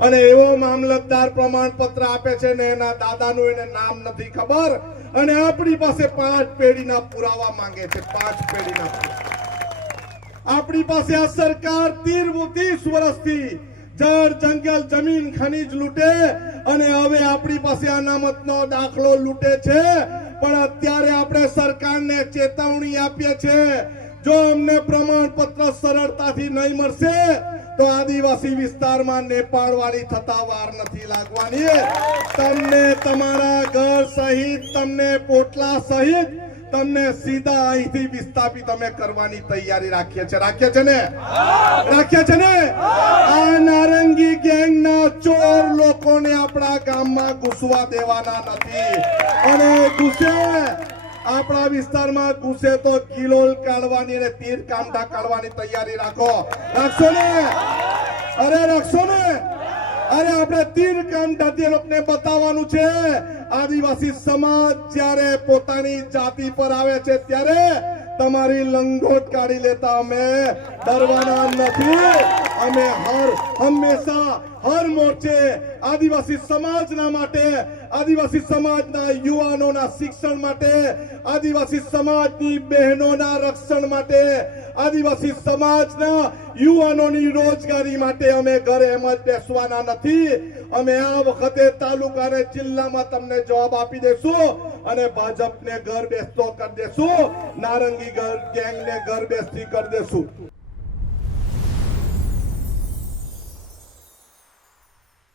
અને એવો મામલતદાર પ્રમાણપત્ર આપે છે ને એના દાદાનું એને નામ નથી ખબર અને આપણી પાસે 5 પેઢીના પુરાવા માંગે છે 5 પેઢીના આપણી પાસે આ સરકાર 30 વર્ષથી જળ જંગલ જમીન ખનીજ લૂંટે અને હવે આપણી પાસે અનામતનો દાખલો લૂંટે છે પણ અત્યારે આપણે સરકારને ચેતવણી આપીએ છીએ જો અમને પ્રમાણપત્ર સરળતાથી નહીં મળશે તો આદિવાસી વિસ્તારમાં નેપાળ વાળી થતા વાર નથી લાગવાની તમને તમારા ઘર સહિત તમને પોટલા સહિત તમને સીધા અહીંથી વિસ્થાપિત અમે કરવાની તૈયારી રાખીએ છે ને આ નારંગી ગેંગના ચોર લોકોને આપણા ગામમાં ઘૂસવા દેવાના નથી અને ઘૂસે આપણા વિસ્તારમાં ઘૂસે તો કિલોલ કાઢવાની અને તીર કામઠા કાઢવાની તૈયારી રાખશો ને અરે આપણે તીર કામઠાથી લોકોને બતાવવાનું છે આદિવાસી સમાજ જ્યારે પોતાની જાતિ પર આવે છે ત્યારે તમારી લંગોટ કાઢી લેતા અમે ડરવાના નથી અમે હંમેશા હર મોરચે આદિવાસી સમાજના માટે આદિવાસી સમાજના યુવાનોના શિક્ષણ માટે આદિવાસી સમાજની બહેનોના રક્ષણ માટે આદિવાસી સમાજના યુવાનોની રોજગારી માટે અમે ઘરે એમ જ બેસવાના નથી અમે આ વખતે તાલુકા અને જિલ્લામાં તમને જવાબ આપી દેશું અને ભાજપને ઘર બેસતો કરી દેશું નારંગી ગેંગને ઘર બેસતી કરી દેશું